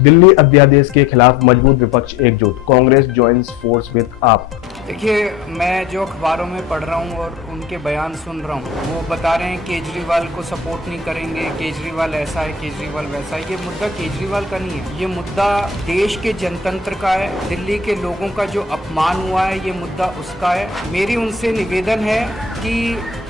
दिल्ली अध्यादेश के खिलाफ मजबूत विपक्ष एकजुट, कांग्रेस ज्वाइंस फोर्स विद आप। देखिए, मैं जो अखबारों में पढ़ रहा हूँ और उनके बयान सुन रहा हूँ, वो बता रहे हैं केजरीवाल को सपोर्ट नहीं करेंगे, केजरीवाल ऐसा है, केजरीवाल वैसा है। ये मुद्दा केजरीवाल का नहीं है, ये मुद्दा देश के जनतंत्र का है। दिल्ली के लोगों का जो अपमान हुआ है, ये मुद्दा उसका है। मेरी उनसे निवेदन है कि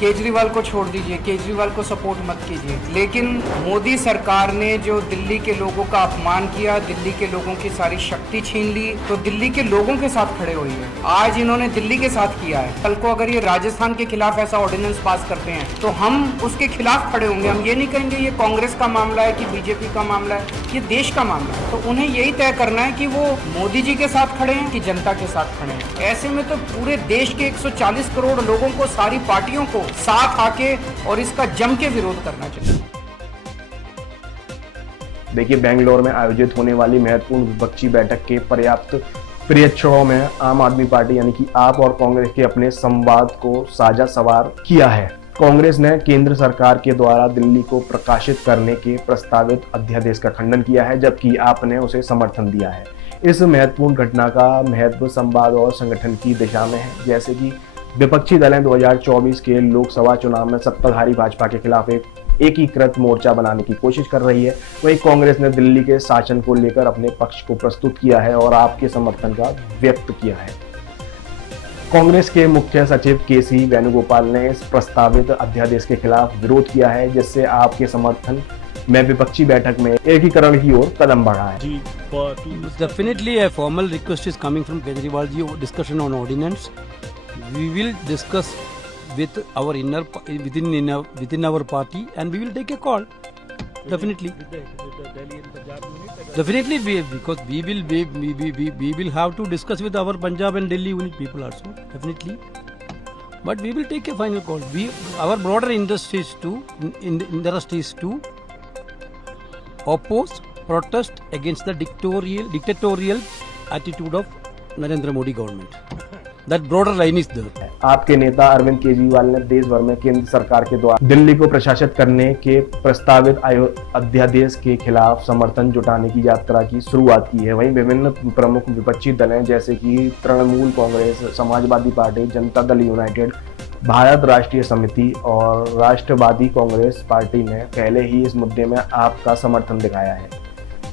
केजरीवाल को छोड़ दीजिए, केजरीवाल को सपोर्ट मत कीजिए। लेकिन मोदी सरकार ने जो दिल्ली के लोगों का अपमान किया, दिल्ली के लोगों की सारी शक्ति छीन ली, तो दिल्ली के लोगों के साथ खड़े हुई है। आज इन्होंने दिल्ली के साथ किया है, कल को अगर ये राजस्थान के खिलाफ ऐसा ऑर्डिनेंस पास करते हैं तो हम उसके खिलाफ खड़े होंगे। हम ये नहीं कहेंगे ये कांग्रेस का मामला है कि बीजेपी का मामला है, ये देश का मामला है। तो उन्हें यही तय करना है कि वो मोदी जी के साथ खड़े हैं कि जनता के साथ खड़े हैं। ऐसे में तो पूरे देश के 140 करोड़ लोगों को, सारी पार्टियों को साथ आके और इसका जम के विरोध करना चाहिए। देखिए, बेंगलोर में आयोजित होने वाली महत्वपूर्ण विपक्षी बैठक के पर्याप्त प्रेक्षणों में आम आदमी पार्टी यानी कि आप और कांग्रेस के अपने संवाद को साझा सवार किया है। कांग्रेस ने केंद्र सरकार के द्वारा दिल्ली को प्रकाशित करने के प्रस्तावित अध्यादेश का खंडन किया है, जबकि आपने उसे समर्थन दिया है। इस महत्वपूर्ण घटना का महत्व संवाद और संगठन की दिशा में है। जैसे कि विपक्षी दलें 2024 के लोकसभा चुनाव में सत्ताधारी भाजपा के खिलाफ एक एकीकृत मोर्चा बनाने की कोशिश कर रही है, वहीं कांग्रेस ने दिल्ली के शासन को लेकर अपने पक्ष को प्रस्तुत किया है और आपके समर्थन का व्यक्त किया है। कांग्रेस के मुख्य सचिव केसी वेणुगोपाल ने इस प्रस्तावित अध्यादेश के खिलाफ विरोध किया है, जिससे आपके समर्थन में विपक्षी बैठक में एकीकरण की ओर कदम बढ़ा है। Definitely a formal request is coming from Kejriwal ji, discussion on ordinance. We will discuss with our within our party and we will take a call. Definitely. Definitely, because we will have to discuss with our Punjab and Delhi unit people also. Definitely. But we will take a final call. Our broader interest is to oppose, protest against the dictatorial attitude of Narendra Modi government. That broader line is there. आपके नेता अरविंद केजरीवाल ने देश भर में केंद्र सरकार के द्वारा दिल्ली को प्रशासित करने के प्रस्तावित अध्यादेश के खिलाफ समर्थन जुटाने की यात्रा की शुरुआत की है। वहीं विभिन्न प्रमुख विपक्षी दलें जैसे कि तृणमूल कांग्रेस, समाजवादी पार्टी, जनता दल यूनाइटेड, भारत राष्ट्रीय समिति और राष्ट्रवादी कांग्रेस पार्टी ने पहले ही इस मुद्दे में आपका समर्थन दिखाया है।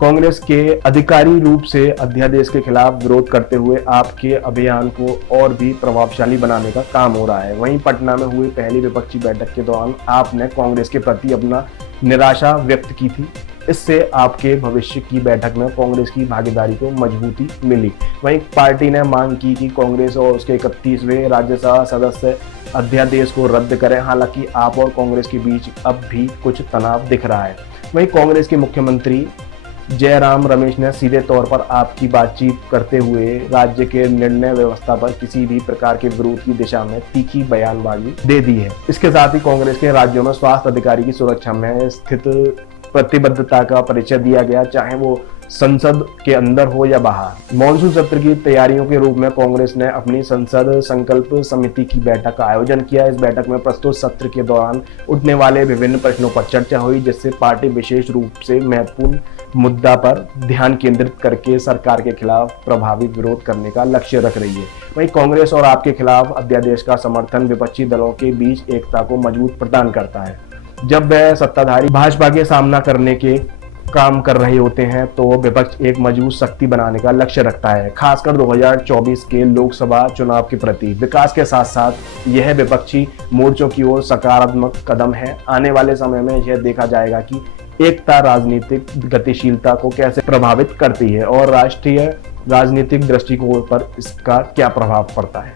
कांग्रेस के अधिकारी रूप से अध्यादेश के खिलाफ विरोध करते हुए आपके अभियान को और भी प्रभावशाली बनाने का काम हो रहा है। वहीं पटना में हुई पहली विपक्षी बैठक के दौरान आपने कांग्रेस के प्रति अपना निराशा व्यक्त की थी। इससे आपके भविष्य की बैठक में कांग्रेस की भागीदारी को मजबूती मिली। वहीं पार्टी ने मांग की कि कांग्रेस और उसके 31वें राज्यसभा सदस्य अध्यादेश को रद्द करें। हालांकि आप और कांग्रेस के बीच अब भी कुछ तनाव दिख रहा है। वहीं कांग्रेस के मुख्यमंत्री जयराम रमेश ने सीधे तौर पर आपकी बातचीत करते हुए राज्य के निर्णय व्यवस्था पर किसी भी प्रकार के विरोध की दिशा में तीखी बयानबाजी दे दी है। इसके साथ ही कांग्रेस के राज्यों में स्वास्थ्य अधिकारी की सुरक्षा में स्थित प्रतिबद्धता का परिचय दिया गया, चाहे वो संसद के अंदर हो या बाहर। मॉनसून सत्र की तैयारियों के रूप में कांग्रेस ने अपनी संसद संकल्प समिति की बैठक का आयोजन किया। इस बैठक में प्रस्तुत सत्र के दौरान उठने वाले विभिन्न प्रश्नों पर चर्चा हुई, जिससे पार्टी विशेष रूप से महत्वपूर्ण मुद्दा पर ध्यान केंद्रित करके सरकार के खिलाफ प्रभावी विरोध करने का लक्ष्य रख रही है। वहीं कांग्रेस और आपके खिलाफ अध्यादेश का समर्थन विपक्षी दलों के बीच एकता को मजबूत प्रदान करता है। जब वह सत्ताधारी भाजपा के सामना करने के काम कर रहे होते हैं तो विपक्ष एक मजबूत शक्ति बनाने का लक्ष्य रखता है, खासकर 2024 के लोकसभा चुनाव के प्रति। विकास के साथ साथ यह विपक्षी मोर्चों की ओर सकारात्मक कदम है। आने वाले समय में यह देखा जाएगा कि एकता राजनीतिक गतिशीलता को कैसे प्रभावित करती है और राष्ट्रीय राजनीतिक दृष्टिकोण पर इसका क्या प्रभाव पड़ता है।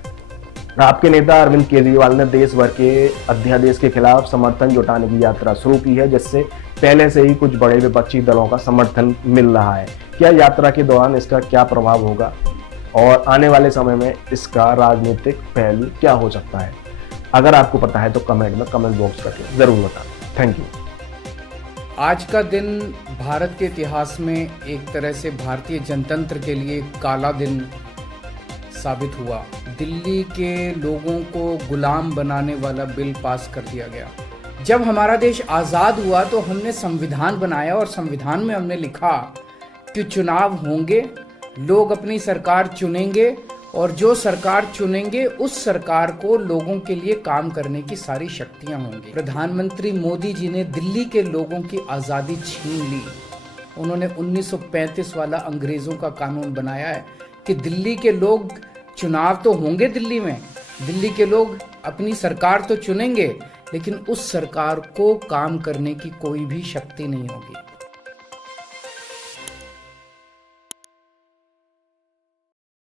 आपके नेता अरविंद केजरीवाल ने देश भर के अध्यादेश के खिलाफ समर्थन जुटाने की यात्रा शुरू की है, जिससे पहले से ही कुछ बड़े विपक्षी दलों का समर्थन मिल रहा है। क्या यात्रा के दौरान इसका क्या प्रभाव होगा और आने वाले समय में इसका राजनीतिक पहलू क्या हो सकता है? अगर आपको पता है तो कमेंट बॉक्स करके जरूर बताएं। Thank you. आज का दिन भारत के इतिहास में एक तरह से भारतीय जनतंत्र के लिए काला दिन साबित हुआ। दिल्ली के लोगों को गुलाम बनाने वाला बिल पास कर दिया गया। जब हमारा देश आज़ाद हुआ तो हमने संविधान बनाया और संविधान में हमने लिखा कि चुनाव होंगे, लोग अपनी सरकार चुनेंगे और जो सरकार चुनेंगे उस सरकार को लोगों के लिए काम करने की सारी शक्तियां होंगी। प्रधानमंत्री मोदी जी ने दिल्ली के लोगों की आज़ादी छीन ली। उन्होंने 1935 वाला अंग्रेज़ों का कानून बनाया है कि दिल्ली के लोग, चुनाव तो होंगे दिल्ली में, दिल्ली के लोग अपनी सरकार तो चुनेंगे, लेकिन उस सरकार को काम करने की कोई भी शक्ति नहीं होगी।